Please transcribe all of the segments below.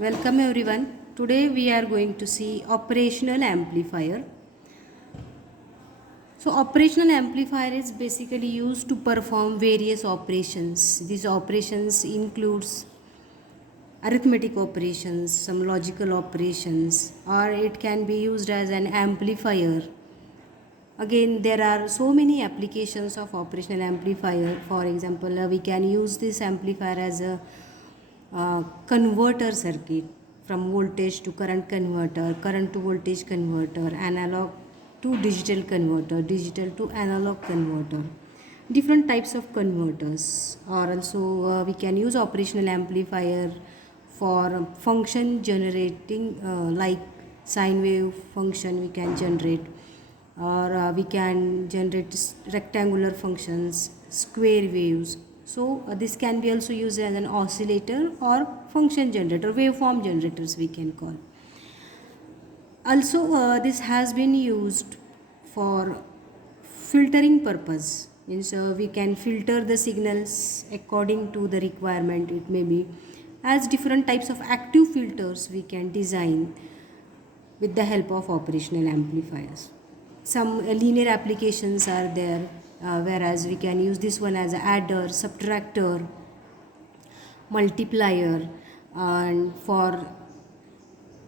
Welcome everyone. Today we are going to see operational amplifier. So operational amplifier is basically used to perform various operations. These operations includes arithmetic operations, some logical operations, or it can be used as an amplifier. Again, there are so many applications of operational amplifier. For example, we can use this amplifier as a converter circuit, from voltage to current converter, current to voltage converter, analog to digital converter, digital to analog converter. Different types of converters, or also we can use operational amplifier for function generating, like sine wave function we can generate, or we can generate rectangular functions, square waves. So this can be also used as an oscillator or function generator, waveform generators we can call. Also this has been used for filtering purpose, means we can filter the signals according to the requirement. It may be as different types of active filters we can design with the help of operational amplifiers. Some linear applications are there, whereas we can use this one as an adder, subtractor, multiplier, and for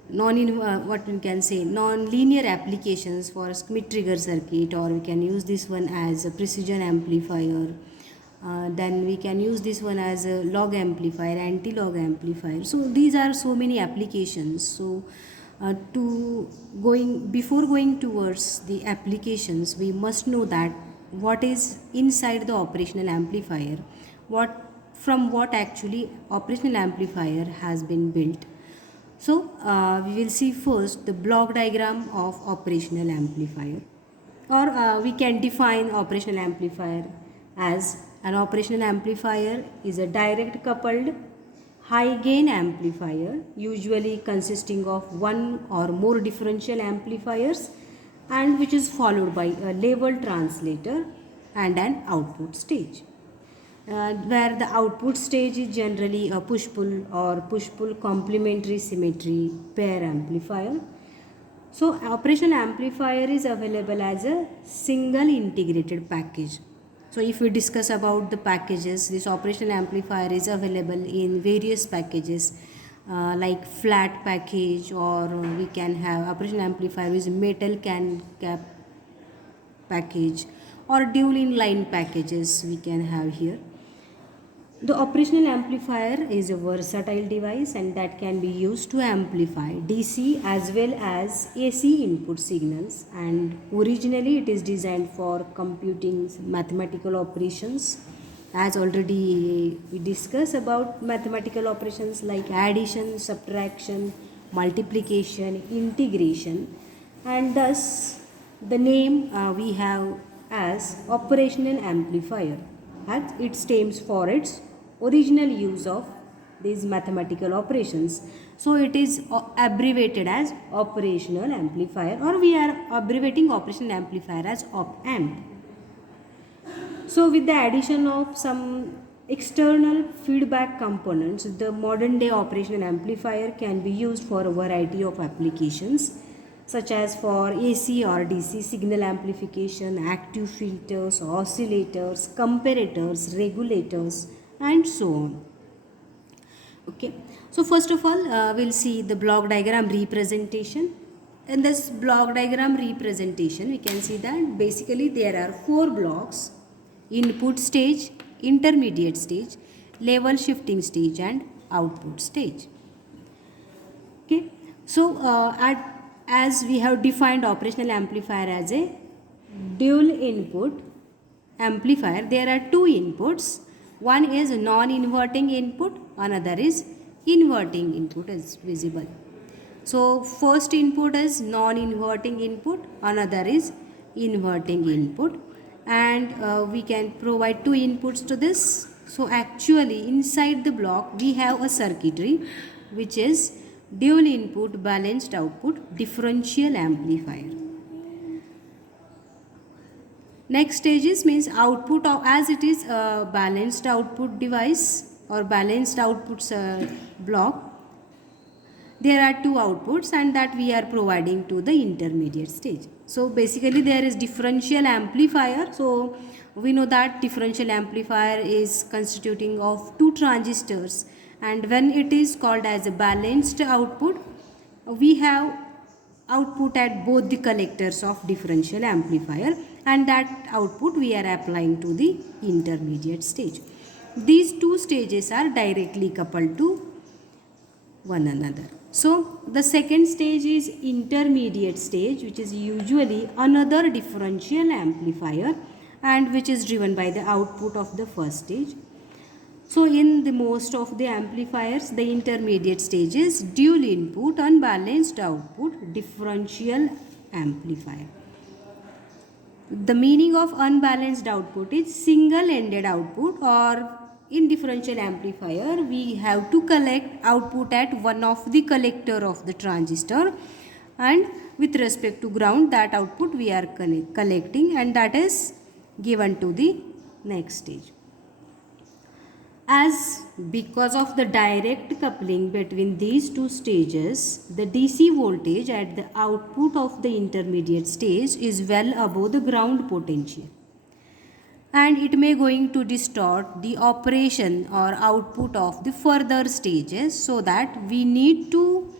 what we can say non-linear applications for Schmitt trigger circuit, or we can use this one as a precision amplifier. Then we can use this one as a log amplifier, anti-log amplifier. So these are so many applications. So before going towards the applications, we must know that what is inside the operational amplifier, what actually operational amplifier has been built. So we will see first the block diagram of operational amplifier, or we can define operational amplifier as an operational amplifier is a direct coupled high gain amplifier, usually consisting of one or more differential amplifiers, and which is followed by a level translator and an output stage, where the output stage is generally a push-pull or push-pull complementary symmetry pair amplifier. So operational amplifier is available as a single integrated package. So if we discuss about the packages, this operational amplifier is available in various packages, like flat package, or we can have operational amplifier with metal can cap package, or dual inline packages we can have here. The operational amplifier is a versatile device, and that can be used to amplify DC as well as AC input signals, and originally it is designed for computing mathematical operations. As already we discussed about mathematical operations like addition, subtraction, multiplication, integration, and thus the name we have as operational amplifier, as it stems for its original use of these mathematical operations. So it is abbreviated as operational amplifier, or we are abbreviating operational amplifier as op-amp. So with the addition of some external feedback components, the modern day operational amplifier can be used for a variety of applications, such as for AC or DC signal amplification, active filters, oscillators, comparators, regulators, and so on. Okay, so first of all we'll see the block diagram representation. In this block diagram representation, we can see that basically there are 4 blocks: input stage, intermediate stage, level shifting stage, and output stage. Okay, so as we have defined operational amplifier as a dual input amplifier, there are 2 inputs. One is non-inverting input, another is inverting input, as visible. So first input is non-inverting input, another is inverting input, and we can provide 2 inputs to this. So actually inside the block we have a circuitry which is dual input balanced output differential amplifier. Next stages means output of, as it is a balanced output device or balanced output block. there are two outputs and that we are providing to the intermediate stage. So basically there is differential amplifier. So we know that differential amplifier is constituting of two transistors, and when it is called as a balanced output, we have output at both the collectors of differential amplifier, and that output we are applying to the intermediate stage. These two stages are directly coupled to one another. So the second stage is intermediate stage, which is usually another differential amplifier and which is driven by the output of the first stage. So in the most of the amplifiers, the intermediate stage is dual input unbalanced output differential amplifier. The meaning of unbalanced output is single ended output, or in differential amplifier we have to collect output at one of the collector of the transistor, and with respect to ground that output we are collecting, and that is given to the next stage. As because of the direct coupling between these two stages, the DC voltage at the output of the intermediate stage is well above the ground potential, and it may going to distort the operation or output of the further stages, so that we need to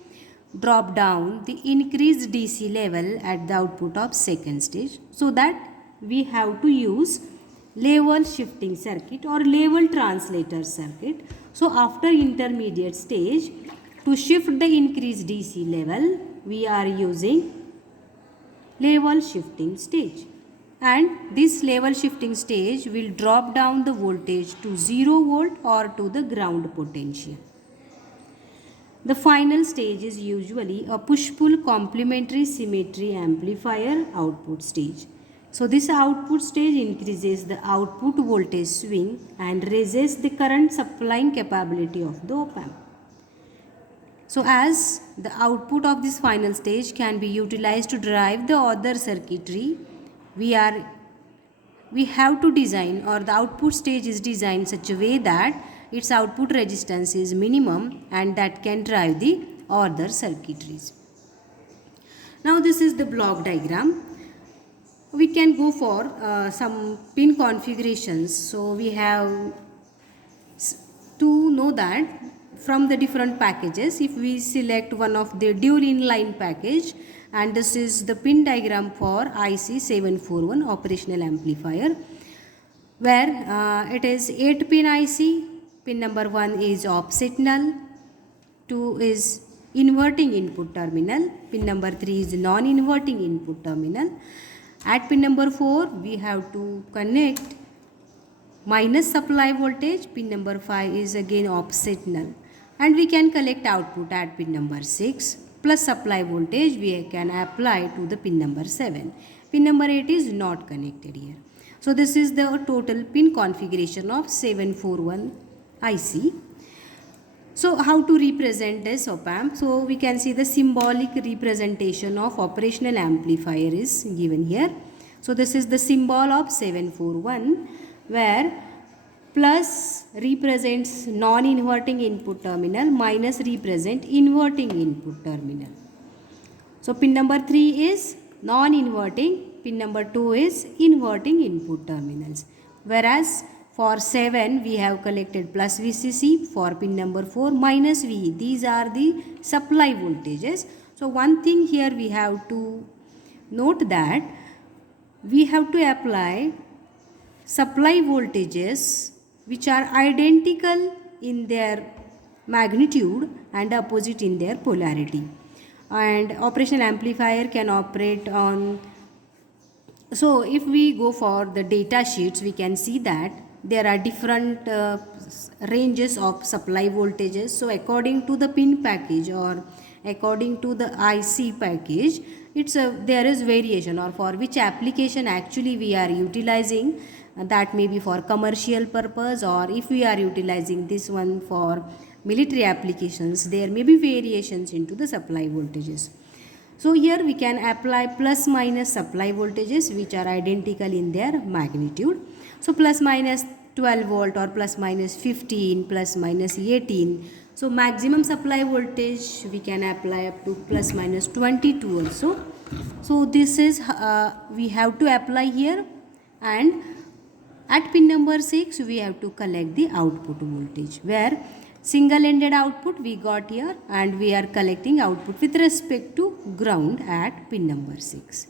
drop down the increased DC level at the output of second stage, so that we have to use level shifting circuit or level translator circuit. So after intermediate stage, to shift the increased DC level, we are using level shifting stage, and this level shifting stage will drop down the voltage to 0 volt or to the ground potential. The final stage is usually a push-pull complementary symmetry amplifier output stage. So this output stage increases the output voltage swing and raises the current supplying capability of the op-amp. So as the output of this final stage can be utilized to drive the other circuitry, we have to design, or the output stage is designed such a way that its output resistance is minimum and that can drive the other circuitries. Now this is the block diagram. We can go for some pin configurations. So we have to know that from the different packages, if we select one of the dual inline package, and this is the pin diagram for IC741 operational amplifier, where it is 8 pin IC. Pin number 1 is offset null, 2 is inverting input terminal, pin number 3 is non-inverting input terminal. At pin number 4, we have to connect minus supply voltage. Pin number 5 is again offset null. And we can collect output at pin number 6. Plus supply voltage we can apply to the pin number 7. Pin number 8 is not connected here. So this is the total pin configuration of 741 IC. So how to represent this op-amp? So we can see the symbolic representation of operational amplifier is given here. So this is the symbol of 741, where plus represents non-inverting input terminal, minus represent inverting input terminal. So pin number 3 is non-inverting, pin number 2 is inverting input terminals. Whereas for 7 we have collected plus VCC, for pin number 4 minus V. These are the supply voltages. So one thing here we have to note that we have to apply supply voltages which are identical in their magnitude and opposite in their polarity. And operational amplifier can operate on, so if we go for the data sheets, we can see that there are different ranges of supply voltages. So according to the pin package or according to the IC package, there is variation, or for which application actually we are utilizing. That may be for commercial purpose, or if we are utilizing this one for military applications, there may be variations into the supply voltages. So here we can apply plus minus supply voltages which are identical in their magnitude. So plus minus 12 volt or plus minus 15, plus minus 18. So maximum supply voltage we can apply up to plus minus 22 also. So this is we have to apply here, and at pin number 6 we have to collect the output voltage, where single ended output we got here, and we are collecting output with respect to ground at pin number 6.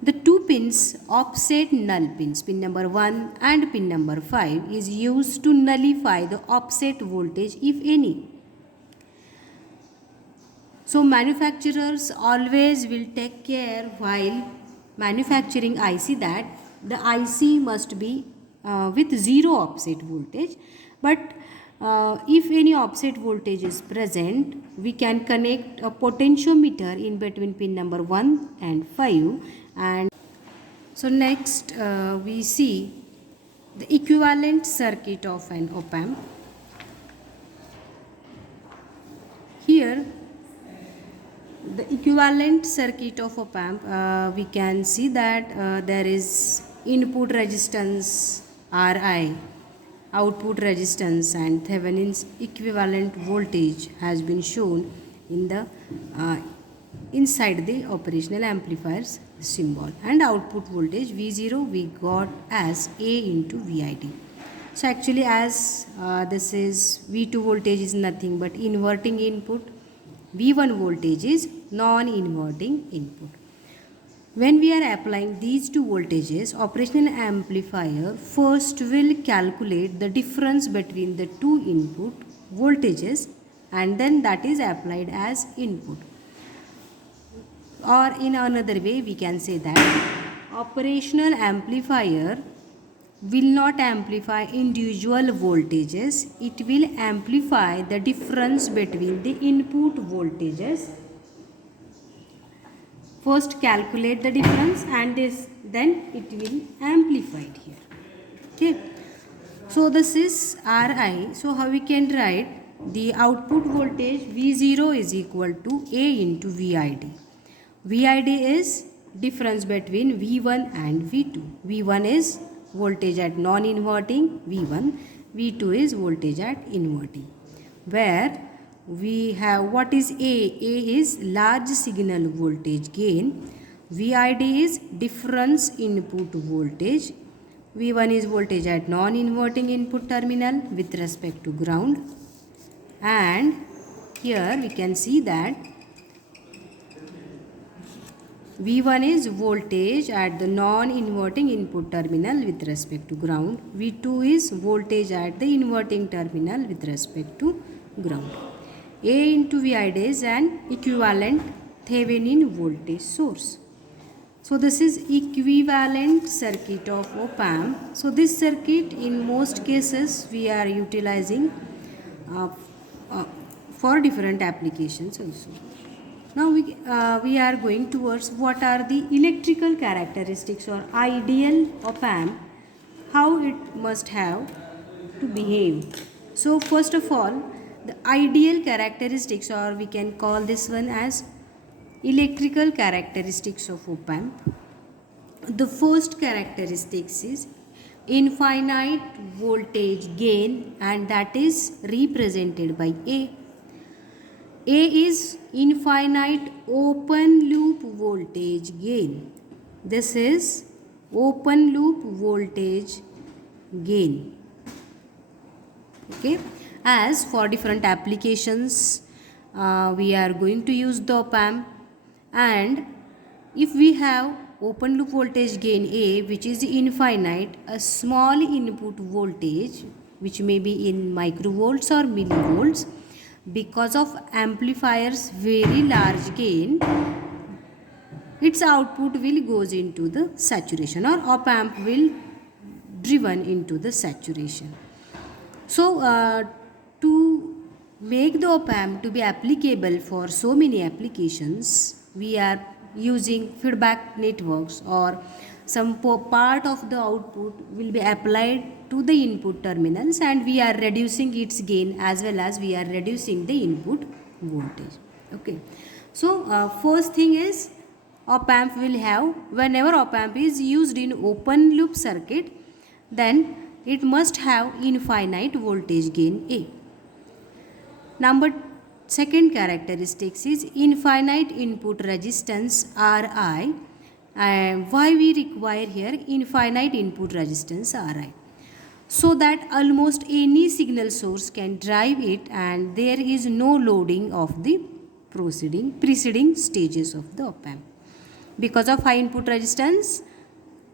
The two pins, offset null pins, pin number 1 and pin number 5, is used to nullify the offset voltage if any. So manufacturers always will take care while manufacturing IC that the IC must be with zero offset voltage, but if any offset voltage is present, we can connect a potentiometer in between pin number 1 and 5. And so next we see the equivalent circuit of an op-amp. Here the equivalent circuit of op-amp, we can see that there is input resistance Ri, output resistance, and Thevenin's equivalent voltage has been shown in the inside the operational amplifier's symbol, and output voltage V0 we got as A into VID. So actually, as this is V2 voltage is nothing but inverting input, V1 voltage is non-inverting input. When we are applying these two voltages, operational amplifier first will calculate the difference between the two input voltages, and then that is applied as input. Or in another way we can say that operational amplifier will not amplify individual voltages, it will amplify the difference between the input voltages. First calculate the difference, and then it will amplify it here. Okay. So this is Ri. So how we can write the output voltage V0 is equal to A into VID. VID is difference between V1 and V2. V1 is voltage at non-inverting V1, V2 is voltage at inverting, where we have what is A is large signal voltage gain, VID is difference input voltage, V1 is voltage at non-inverting input terminal with respect to ground, and here we can see that V1 is voltage at the non-inverting input terminal with respect to ground. V2 is voltage at the inverting terminal with respect to ground. A into VID is an equivalent Thevenin voltage source. So this is equivalent circuit of op-amp. So this circuit in most cases we are utilizing for different applications also. Now we are going towards what are the electrical characteristics or ideal op-amp, how it must have to behave. So first of all, the ideal characteristics, or we can call this one as electrical characteristics of op-amp. The first characteristics is infinite voltage gain, and that is represented by A. A is infinite open loop voltage gain. This is open loop voltage gain. Okay. As for different applications, we are going to use the op-amp, and if we have open loop voltage gain A, which is infinite, a small input voltage which may be in microvolts or millivolts, because of amplifier's very large gain, its output will goes into the saturation, or op-amp will driven into the saturation. So to make the op-amp to be applicable for so many applications, we are using feedback networks, or some part of the output will be applied to the input terminals, and we are reducing its gain as well as we are reducing the input voltage. Okay. So first thing is, op-amp will have, whenever op-amp is used in open loop circuit, then it must have infinite voltage gain A. Number second characteristics is infinite input resistance Ri. And why we require here infinite input resistance Ri? So that almost any signal source can drive it and there is no loading of the preceding stages of the op amp. Because of high input resistance,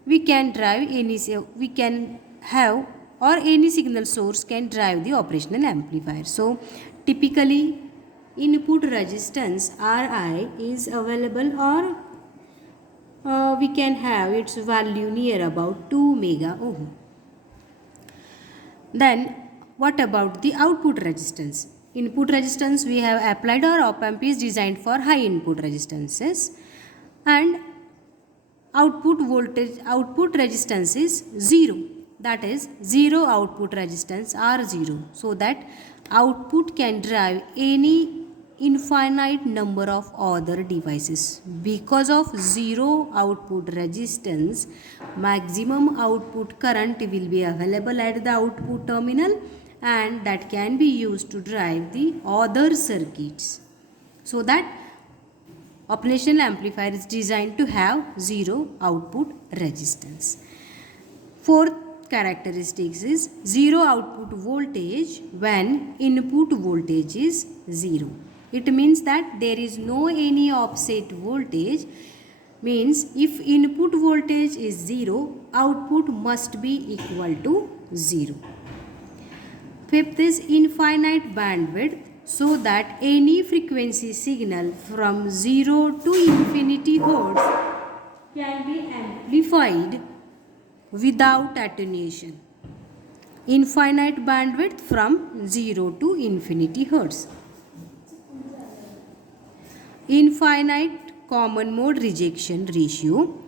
we can have or any signal source can drive the operational amplifier. So typically input resistance Ri is available, or we can have its value near about 2 mega ohm. Then what about the output resistance? Input resistance we have applied, or op amp is designed for high input resistances, and output resistance is 0. That is 0 output resistance R0, so that output can drive any infinite number of other devices. Because of 0 output resistance, maximum output current will be available at the output terminal, and that can be used to drive the other circuits. So that operational amplifier is designed to have 0 output resistance. Fourth characteristics is 0 output voltage when input voltage is 0. It means that there is no any offset voltage, means if input voltage is 0, output must be equal to 0. Fifth is infinite bandwidth, so that any frequency signal from 0 to infinity hertz can be amplified without attenuation. Infinite bandwidth from 0 to infinity hertz. Infinite common mode rejection ratio,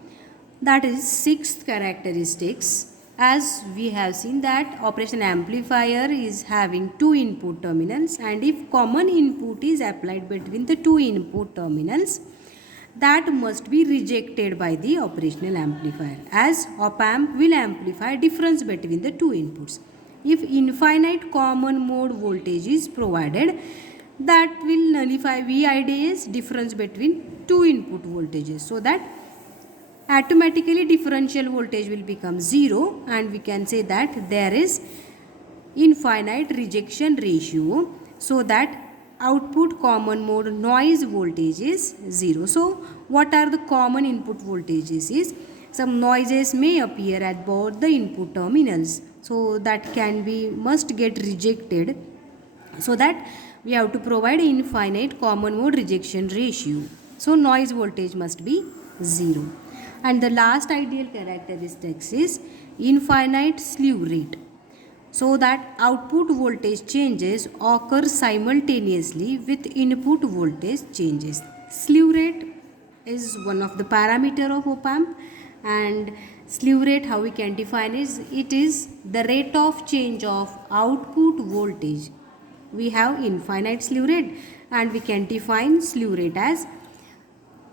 that is sixth characteristics. As we have seen that operation amplifier is having two input terminals, and if common input is applied between the two input terminals, that must be rejected by the operational amplifier, as op amp will amplify difference between the two inputs. If infinite common mode voltage is provided, that will nullify VIDS, difference between two input voltages, so that automatically differential voltage will become 0, and we can say that there is infinite rejection ratio, so that output common mode noise voltage is 0. So what are the common input voltages is, some noises may appear at both the input terminals, so that must get rejected, so that we have to provide infinite common mode rejection ratio. So noise voltage must be 0. And the last ideal characteristics is infinite slew rate, so that output voltage changes occur simultaneously with input voltage changes. Slew rate is one of the parameter of op amp, and slew rate, how we can define is, it is the rate of change of output voltage. We have infinite slew rate, and we can define slew rate as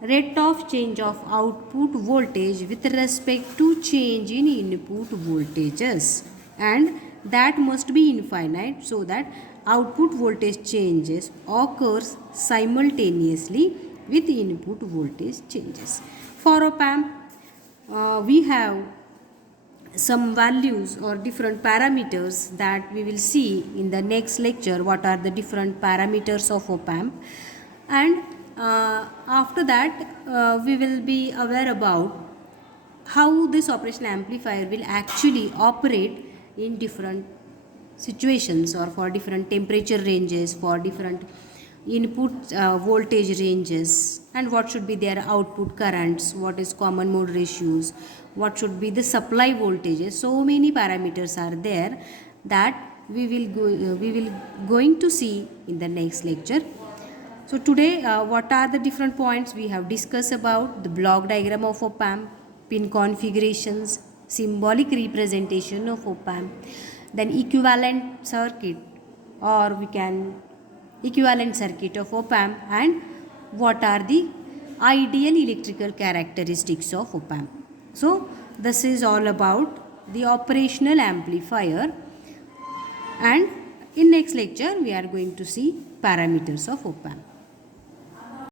rate of change of output voltage with respect to change in input voltages, and that must be infinite, so that output voltage changes occurs simultaneously with input voltage changes. For op amp, we have some values or different parameters that we will see in the next lecture. What are the different parameters of op amp, and after that we will be aware about how this operational amplifier will actually operate in different situations, or for different temperature ranges, for different input voltage ranges, and what should be their output currents, what is common mode ratios, what should be the supply voltages. So many parameters are there that we will going to see in the next lecture. So today what are the different points we have discussed about: the block diagram of op amp, pin configurations, symbolic representation of op amp, then equivalent circuit, or we can equivalent circuit of op amp, and what are the ideal electrical characteristics of op amp. So this is all about the operational amplifier, and in next lecture we are going to see parameters of op amp.